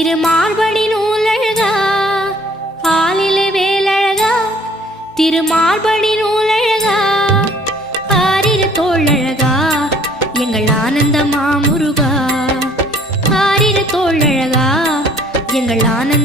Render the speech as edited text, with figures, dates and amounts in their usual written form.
திருமார்படி நூலழகா ஆலிலே வேலழகா திருமார்படி நூலழகா ஆரிரு தோழழகா எங்கள் ஆனந்த மாமுருகா ஆரிரு தோழழகா எங்கள் ஆனந்த